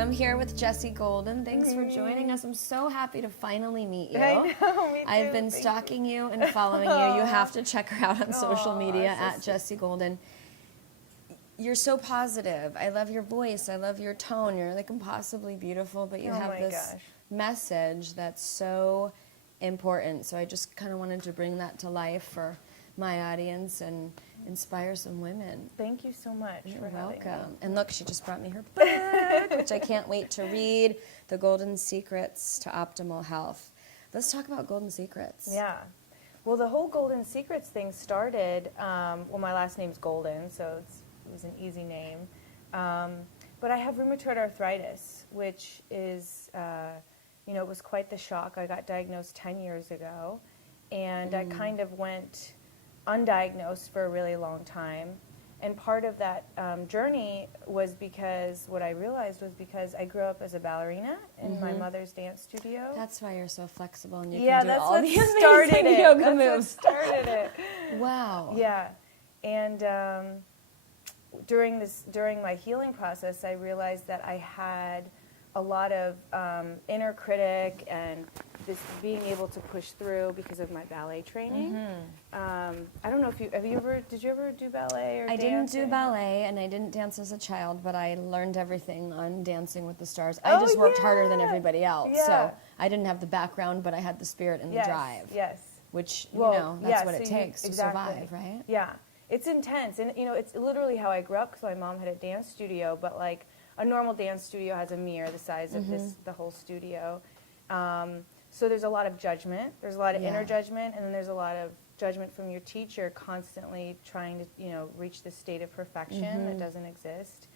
I'm here with Jessie Golden. Thanks for joining us. I'm so happy to finally meet you. I know, me too. I've been stalking you and following you. You have to check her out on social media at Jessie Golden. You're so positive. I love your voice. I love your tone. You're like impossibly beautiful, but you have this message that's so important. So I just kind of wanted to bring that to life for my audience and inspire some women. Thank you so much. You're for welcome. having me. And look, she just brought me her book, which I can't wait to read, The Golden Secrets to Optimal Health. Let's talk about Golden Secrets. Yeah. Well, the whole Golden Secrets thing started, well, my last name's Golden, so it was an easy name. But I have rheumatoid arthritis, which is, you know, it was quite the shock. I got diagnosed 10 years ago, and I kind of went undiagnosed for a really long time. And part of that journey was because, what I realized was because I grew up as a ballerina in my mother's dance studio. That's why you're so flexible and you Yeah, can do that's all what these started amazing it. yoga That's moves. what started it. Wow. Yeah. And during my healing process, I realized that I had a lot of inner critic and this being able to push through because of my ballet training. I don't know if did you ever do ballet or I dance? didn't do ballet and I didn't dance as a child, but I learned everything on Dancing with the Stars. I just worked harder than everybody else. Yeah. So I didn't have the background, but I had the spirit and the drive. Yes. Which, Well, you know, that's yeah, what it so takes to exactly. survive, right? Yeah. It's intense. And, you know, it's literally how I grew up because my mom had a dance studio, but like a normal dance studio has a mirror the size of the whole studio. So there's a lot of judgment. There's a lot of inner judgment, and then there's a lot of judgment from your teacher constantly trying to, you know, reach this state of perfection that doesn't exist.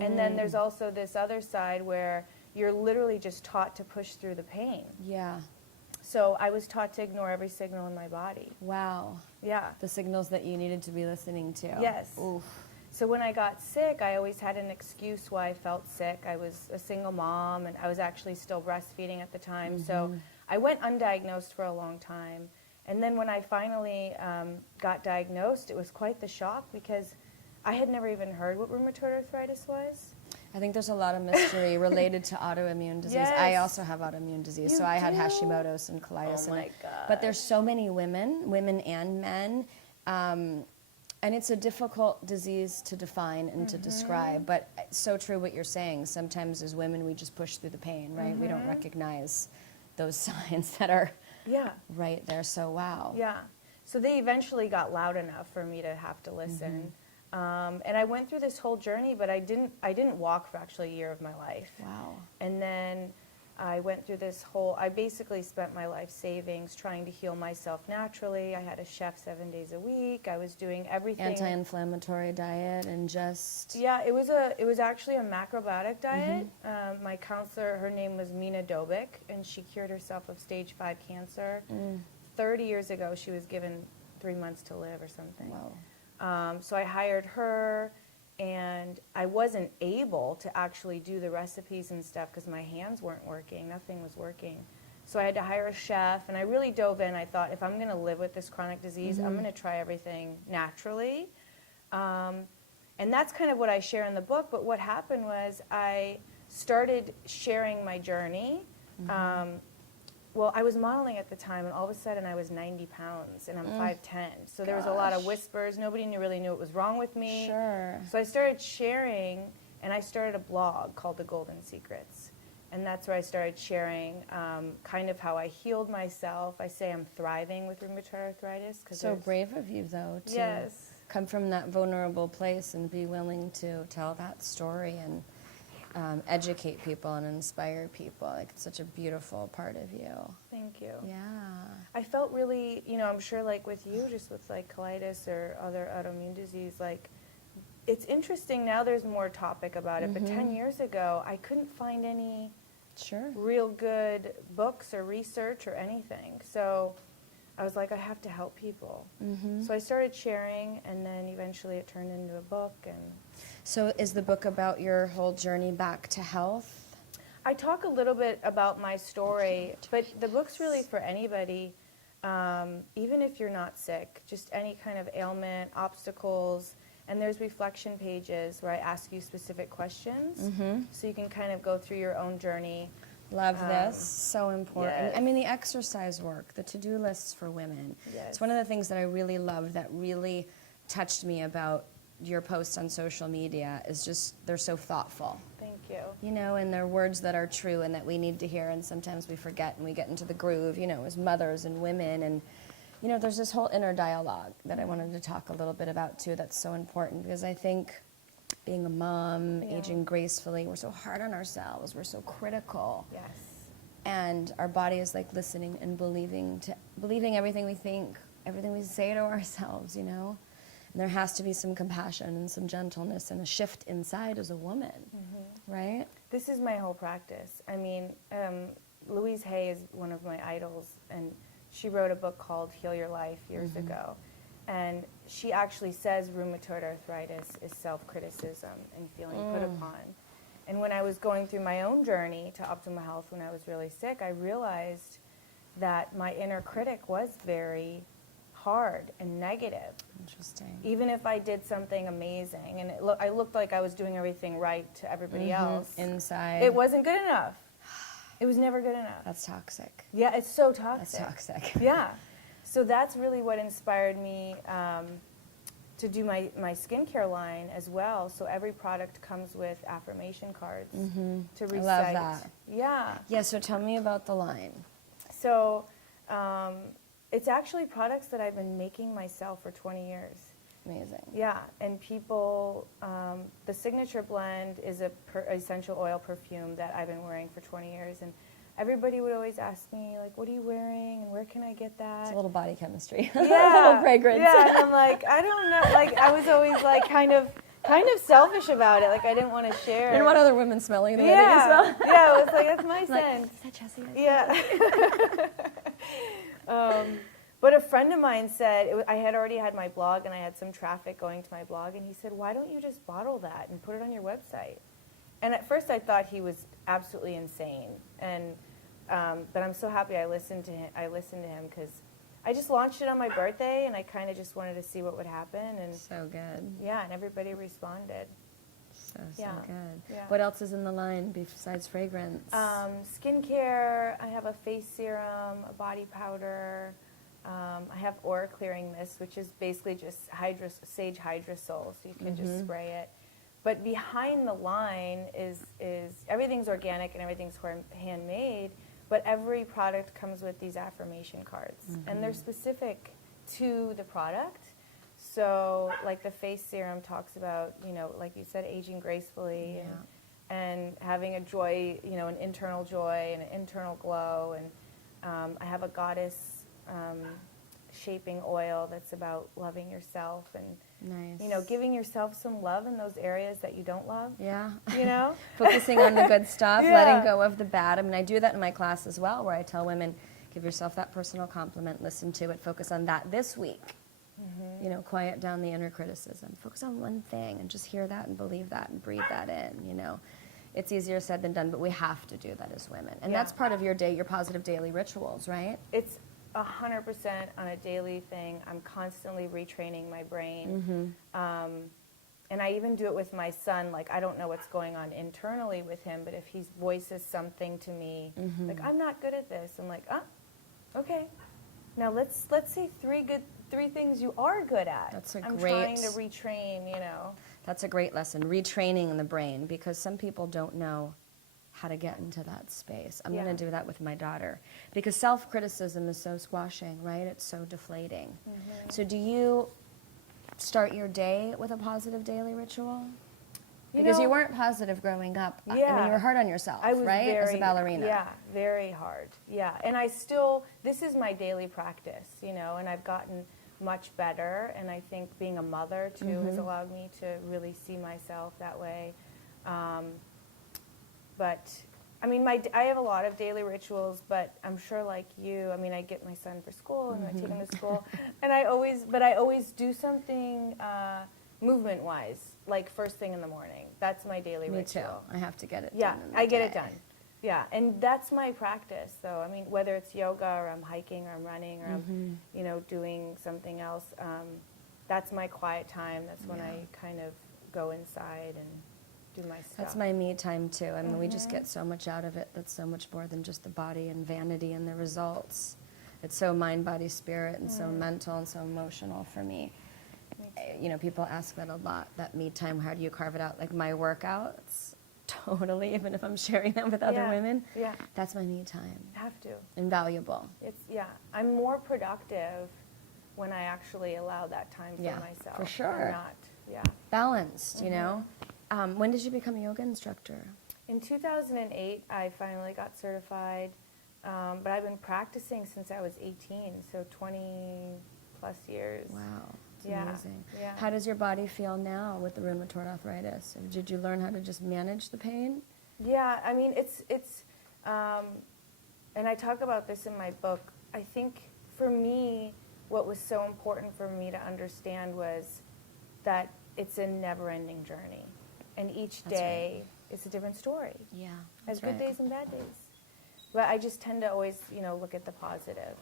And then there's also this other side where you're literally just taught to push through the pain. Yeah. So I was taught to ignore every signal in my body. Wow. Yeah. The signals that you needed to be listening to. Yes. Oof. So when I got sick, I always had an excuse why I felt sick. I was a single mom, and I was actually still breastfeeding at the time. So I went undiagnosed for a long time. And then when I finally got diagnosed, it was quite the shock because I had never even heard what rheumatoid arthritis was. I think there's a lot of mystery related to autoimmune disease. Yes. I also have autoimmune disease, so I had Hashimoto's and colitis. Oh my God. But there's so many women and men, and it's a difficult disease to define and to describe. But it's so true what you're saying. Sometimes as women, we just push through the pain, right? We don't recognize those signs that are right there. So wow. Yeah. So they eventually got loud enough for me to have to listen. And I went through this whole journey, but I didn't walk for actually a year of my life. Wow. And then I went through I basically spent my life savings trying to heal myself naturally. I had a chef 7 days a week. I was doing everything. Anti-inflammatory diet and just... Yeah, it was actually a macrobiotic diet. My counselor, her name was Mina Dobik, and she cured herself of stage 5 cancer. 30 years ago, she was given 3 months to live or something. Wow. So I hired her, and I wasn't able to actually do the recipes and stuff because my hands weren't working. Nothing was working. So I had to hire a chef, and I really dove in. I thought, if I'm going to live with this chronic disease, I'm going to try everything naturally. And that's kind of what I share in the book. But what happened was I started sharing my journey. Well, I was modeling at the time, and all of a sudden I was 90 pounds, and I'm 5'10". So there was a lot of whispers. Nobody really knew what was wrong with me. Sure. So I started sharing, and I started a blog called The Golden Secrets. And that's where I started sharing kind of how I healed myself. I say I'm thriving with rheumatoid arthritis. So brave of you, though, to come from that vulnerable place and be willing to tell that story and educate people and inspire people. Like, it's such a beautiful part of you. Thank you. Yeah. I felt really, you know, I'm sure like with you, just with like colitis or other autoimmune disease, like it's interesting now there's more topic about it, but 10 years ago I couldn't find any real good books or research or anything. So I was like, I have to help people. So I started sharing, and then eventually it turned into a book. And so is the book about your whole journey back to health? I talk a little bit about my story, but the book's really for anybody, even if you're not sick, just any kind of ailment, obstacles. And there's reflection pages where I ask you specific questions, Mm-hmm. so you can kind of go through your own journey. Love this. So important. yes. I mean, the exercise work, the to-do lists for women. Yes. It's one of the things that I really loved, that really touched me about your posts on social media, is just they're so thoughtful. Thank you. You know, and they're words that are true and that we need to hear, and sometimes we forget and we get into the groove, you know, as mothers and women. And, you know, there's this whole inner dialogue that I wanted to talk a little bit about too, that's so important, because I think being a mom, Yeah. aging gracefully, we're so hard on ourselves, we're so critical. Yes. And our body is like listening and believing everything we think, everything we say to ourselves, you know? And there has to be some compassion and some gentleness and a shift inside as a woman, right? This is my whole practice. I mean, Louise Hay is one of my idols, and she wrote a book called Heal Your Life years ago. And she actually says rheumatoid arthritis is self-criticism and feeling put upon. And when I was going through my own journey to optimal health when I was really sick, I realized that my inner critic was very hard and negative. Interesting. Even if I did something amazing and I looked like I was doing everything right to everybody else, Inside. it wasn't good enough. It was never good enough. That's toxic. Yeah, it's so That's toxic. toxic. Yeah. So that's really what inspired me to do my skincare line as well. So every product comes with affirmation cards to recite. I love that. Yeah. Yeah, so tell me about the line. So it's actually products that I've been making myself for 20 years. Amazing. Yeah, and people, the signature blend is a essential oil perfume that I've been wearing for 20 years, and everybody would always ask me, like, what are you wearing, and where can I get that? It's a little body chemistry. Yeah, a little fragrance. yeah, and I'm like, I don't know, like, I was always, like, kind of selfish about it, like, I didn't want to share. And what other women smelling the way that you smell? Yeah, it was like, that's my Like, scent. is that Jessie? Yeah. But a friend of mine said, I had already had my blog and I had some traffic going to my blog, and he said, why don't you just bottle that and put it on your website? And at first I thought he was absolutely insane, and but I'm so happy I listened to him because I just launched it on my birthday, and I kind of just wanted to see what would happen, and So good. yeah, and everybody responded. So Yeah. good. Yeah. What else is in the line besides fragrance? Skincare, I have a face serum, a body powder. I have aura clearing mist, which is basically just sage hydrosol, so you can just spray it. But behind the line is everything's organic and everything's handmade, but every product comes with these affirmation cards, and they're specific to the product. So, like the face serum talks about, you know, like you said, aging gracefully and having a joy, you know, an internal joy and an internal glow. And I have a goddess shaping oil that's about loving yourself and, Nice. you know, giving yourself some love in those areas that you don't love. Yeah. You know? Focusing on the good stuff, Yeah. letting go of the bad. I mean, I do that in my class as well, where I tell women, give yourself that personal compliment, listen to it, focus on that this week. You know, quiet down the inner criticism. Focus on one thing and just hear that and believe that and breathe that in, you know. It's easier said than done, but we have to do that as women. And Yeah. that's part of your positive daily rituals, right? It's 100% on a daily thing. I'm constantly retraining my brain. And I even do it with my son. Like, I don't know what's going on internally with him, but if he voices something to me, like, I'm not good at this, I'm like, okay. Now let's say three things you are good at. That's a I'm great- trying to retrain, you know. That's a great lesson, retraining the brain, because some people don't know how to get into that space. I'm Yeah. going to do that with my daughter, because self-criticism is so squashing, right? It's so deflating. So do you start your day with a positive daily ritual? Because you weren't positive growing up. I mean, you were hard on yourself, I was right? As a ballerina. Yeah, very hard. Yeah, and this is my daily practice, you know, and I've gotten much better, and I think being a mother, too, has allowed me to really see myself that way. But, I mean, I have a lot of daily rituals, but I'm sure like you, I mean, I get my son for school, and I take him to school, and I always do something movement-wise, like first thing in the morning. That's my daily Me ritual. too. I have to get it Yeah, done. in the I get it day. done. Yeah, and that's my practice, though. I mean, whether it's yoga or I'm hiking or I'm running or I'm, you know, doing something else, that's my quiet time. That's when I kind of go inside and do my stuff. That's my me time too. I mean, we just get so much out of it. That's so much more than just the body and vanity and the results. It's so mind, body, spirit, and so mental and so emotional for me. You know, people ask that a lot, that me time, how do you carve it out? Like my workouts, totally, even if I'm sharing them with other women, that's my me time. Have to. Invaluable. It's, I'm more productive when I actually allow that time for myself. For sure. I'm not, Balanced, you know. When did you become a yoga instructor? In 2008, I finally got certified, but I've been practicing since I was 18, so 20 plus years. Wow, it's amazing. Yeah. How does your body feel now with the rheumatoid arthritis? Did you learn how to just manage the pain? Yeah, I mean, it's and I talk about this in my book. I think for me, what was so important for me to understand was that it's a never-ending journey, and each day it's a different story. Yeah, Has good days and bad days. But I just tend to always, look at the positive.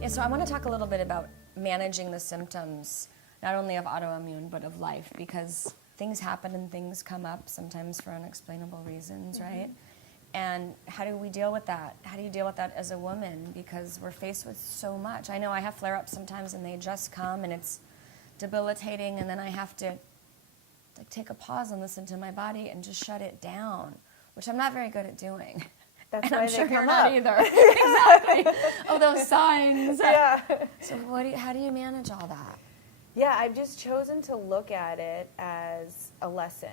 Yeah, so I want to talk a little bit about managing the symptoms, not only of autoimmune, but of life, because things happen and things come up, sometimes for unexplainable reasons, right? And how do we deal with that? How do you deal with that as a woman? Because we're faced with so much. I know I have flare-ups sometimes and they just come and it's debilitating, and then I have to take a pause and listen to my body and just shut it down, which I'm not very good at doing. That's and why I'm they sure come you're not up. either. Exactly. Oh, those signs. Yeah. So how do you manage all that? Yeah, I've just chosen to look at it as a lesson.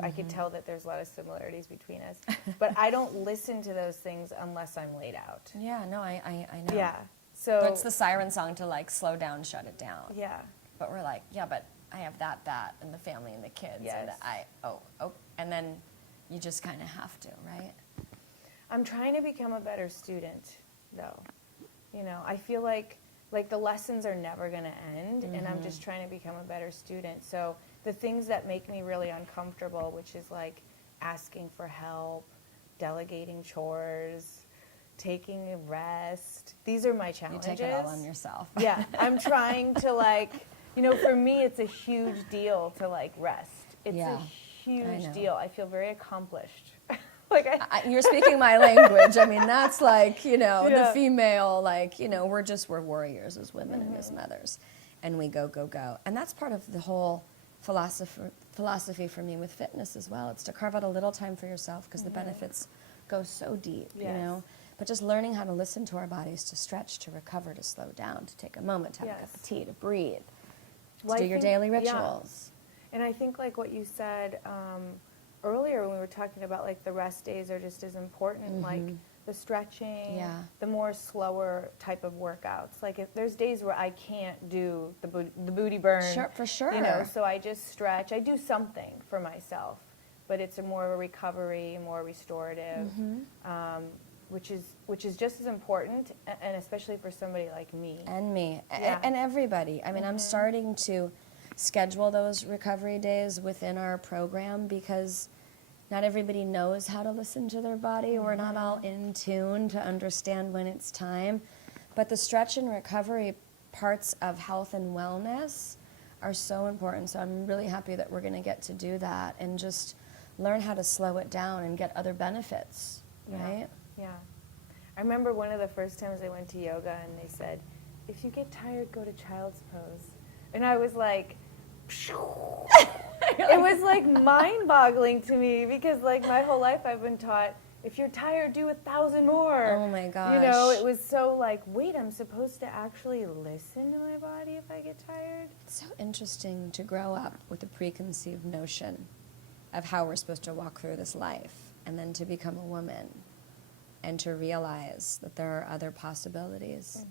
I could tell that there's a lot of similarities between us, but I don't listen to those things unless I'm laid out. Yeah, no, I know. Yeah. So But it's the siren song to slow down, shut it down. Yeah. But we're but I have that, and the family and the kids. Yes. And and then you just kind of have to, right? I'm trying to become a better student, though. I feel like the lessons are never going to end, and I'm just trying to become a better student. So the things that make me really uncomfortable, which is asking for help, delegating chores, taking a rest, these are my challenges. You take it all on yourself. Yeah, I'm trying to for me it's a huge deal to rest. It's a huge deal. I feel very accomplished. You're speaking my language. I mean, that's the female, we're warriors as women and as mothers, and we go. And that's part of the whole philosophy for me with fitness as well. It's to carve out a little time for yourself, because the benefits go so deep, But just learning how to listen to our bodies, to stretch, to recover, to slow down, to take a moment, to have a cup of tea, to breathe, to do your daily rituals. Yeah. And I think what you said earlier when we were talking about the rest days are just as important, the stretching, the more slower type of workouts. If there's days where I can't do the booty burn, Sure, for sure. So I just stretch. I do something for myself, but it's more of a recovery, more restorative, which is just as important, and especially for somebody like me. And me, and everybody. I mean, I'm starting to schedule those recovery days within our program, because not everybody knows how to listen to their body. We're not all in tune to understand when it's time. But the stretch and recovery parts of health and wellness are so important. So I'm really happy that we're going to get to do that and just learn how to slow it down and get other benefits, right? Yeah. I remember one of the first times I went to yoga, and they said, if you get tired, go to child's pose. And I was like, it was mind-boggling to me, because my whole life I've been taught, if you're tired, do 1,000 more. Oh my gosh. It was so wait, I'm supposed to actually listen to my body if I get tired? It's so interesting to grow up with a preconceived notion of how we're supposed to walk through this life, and then to become a woman and to realize that there are other possibilities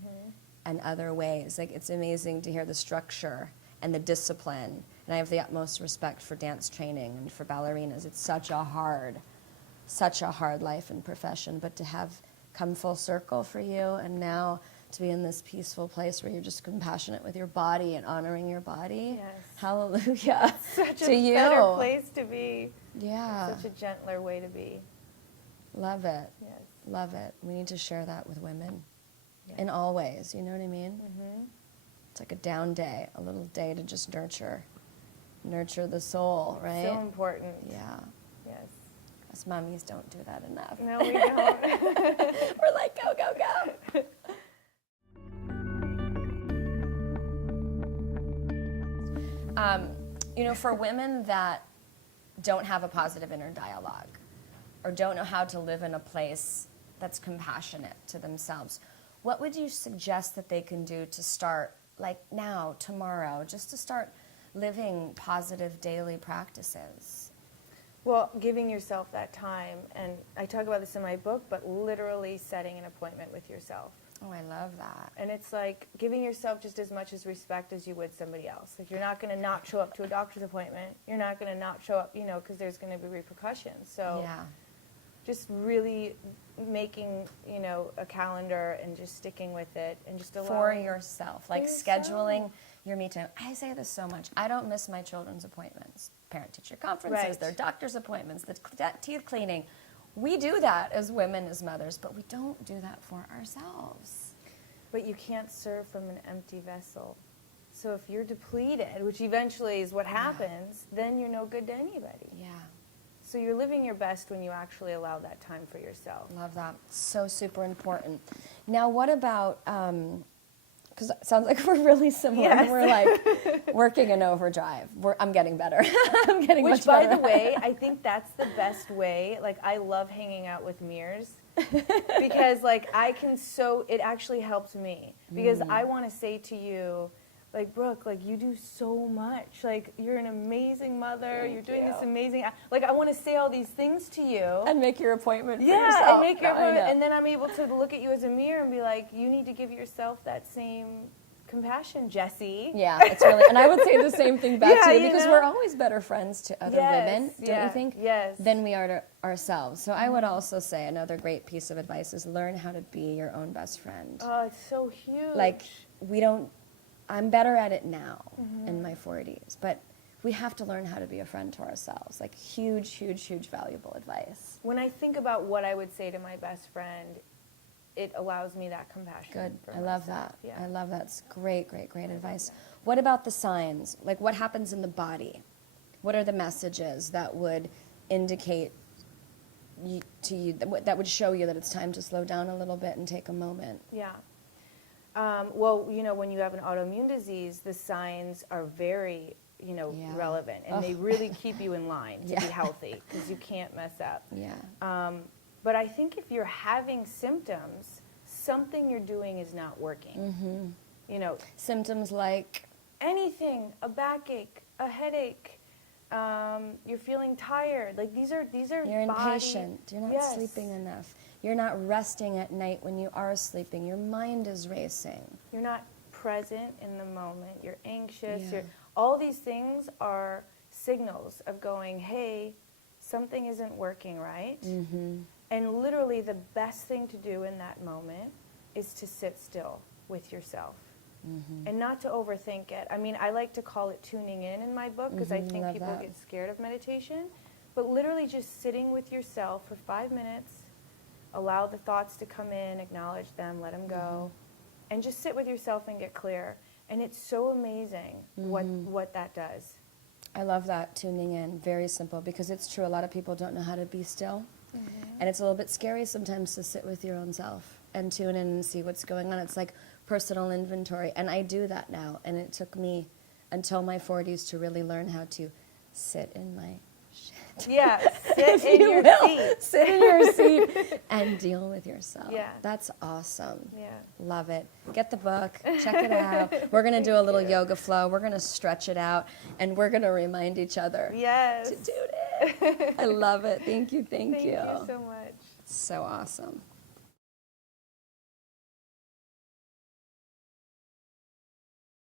and other ways. It's amazing to hear the structure and the discipline. And I have the utmost respect for dance training and for ballerinas. It's such a hard life and profession, but to have come full circle for you, and now to be in this peaceful place where you're just compassionate with your body and honoring your body. Yes. Hallelujah. Such to a you. better place to be. Yeah. Such a gentler way to be. Love it. Yes. Love it. We need to share that with women. in all ways, you know what I mean? It's like a down day, a little day to just nurture the soul, right? So important. Yeah. Yes. Us mummies don't do that enough. No, we don't. We're like, go, go, go. You know, for women that don't have a positive inner dialogue or don't know how to live in a place that's compassionate to themselves, what would you suggest that they can do to start, like now, tomorrow, just to start living positive daily practices? Well, giving yourself that time, and I talk about this in my book, but literally setting an appointment with yourself. Oh, I love that. And it's like giving yourself just as much as respect as you would somebody else. Like you're not going to not show up to a doctor's appointment. You're not going to not show up, you know, because there's going to be repercussions. So Yeah. just really making, you know, a calendar and just sticking with it and just For allowing yourself, like yourself. scheduling your me time. I say this so much. I don't miss my children's appointments, parent-teacher conferences, Right. their doctor's appointments, the teeth cleaning. We do that as women, as mothers, but we don't do that for ourselves. But you can't serve from an empty vessel. So if you're depleted, which eventually is what happens, then you're no good to anybody. Yeah, So you're living your best when you actually allow that time for yourself. love that. So super important. Now, what about, because it sounds like we're really similar. Yes. We're like working in overdrive. I'm getting better. I'm getting Which, much by better. the way, I think that's the best way. Like, I love hanging out with mirrors because, like, it actually helps me. Because I want to say to you, like, Brooke, like, you do so much. Like, you're an amazing mother. You're doing this amazing. Like, I want to say all these things to you. And make your appointment for Yeah, yourself. and make your I know. appointment. And then I'm able to look at you as a mirror and be like, you need to give yourself that same compassion, Jessie. Yeah, it's really, and I would say the same thing back Yeah, to you you because know? we're always better friends to other women, don't yeah, you think? Yes. Than we are to ourselves. So I would also say another great piece of advice is learn how to be your own best friend. Oh, it's so huge. Like, I'm better at it now in my 40s, but we have to learn how to be a friend to ourselves. Like, huge, huge, huge valuable advice. When I think about what I would say to my best friend, it allows me that compassion. Good. for I love myself. that. Yeah. I love that. It's great, great, great advice. What about the signs? Like, what happens in the body? What are the messages that would indicate to you, that would show you that it's time to slow down a little bit and take a moment? Yeah. Well, you know, when you have an autoimmune disease, the signs are very, you know, Yeah. relevant, and they really keep you in line to Yeah. be healthy because you can't mess up. Yeah. But I think if you're having symptoms, something you're doing is not working. You know, Symptoms like? anything, a backache, a headache, you're feeling tired. Like these are You're body- impatient. You're not Yes. sleeping enough. You're not resting at night when you are sleeping. Your mind is racing. You're not present in the moment. You're anxious. Yeah. All these things are signals of going, hey, something isn't working right. And literally the best thing to do in that moment is to sit still with yourself. And not to overthink it. I mean, I like to call it tuning in my book because I think love people that. get scared of meditation. But literally just sitting with yourself for 5 minutes, allow the thoughts to come in, acknowledge them, let them go, and just sit with yourself and get clear. And it's so amazing what that does. I love that, tuning in. Very simple, because it's true. A lot of people don't know how to be still. And it's a little bit scary sometimes to sit with your own self and tune in and see what's going on. It's like personal inventory. And I do that now. And it took me until my 40s to really learn how to sit in my shit. Yeah, If sit in you your will. seat. Sit in your seat and deal with yourself. Yeah. That's awesome. Yeah. Love it. Get the book. Check it out. We're going to do a little yoga flow. We're going to stretch it out. And we're going to remind each other Yes. to do it. I love it. Thank you. Thank Thank you. you so much. So awesome.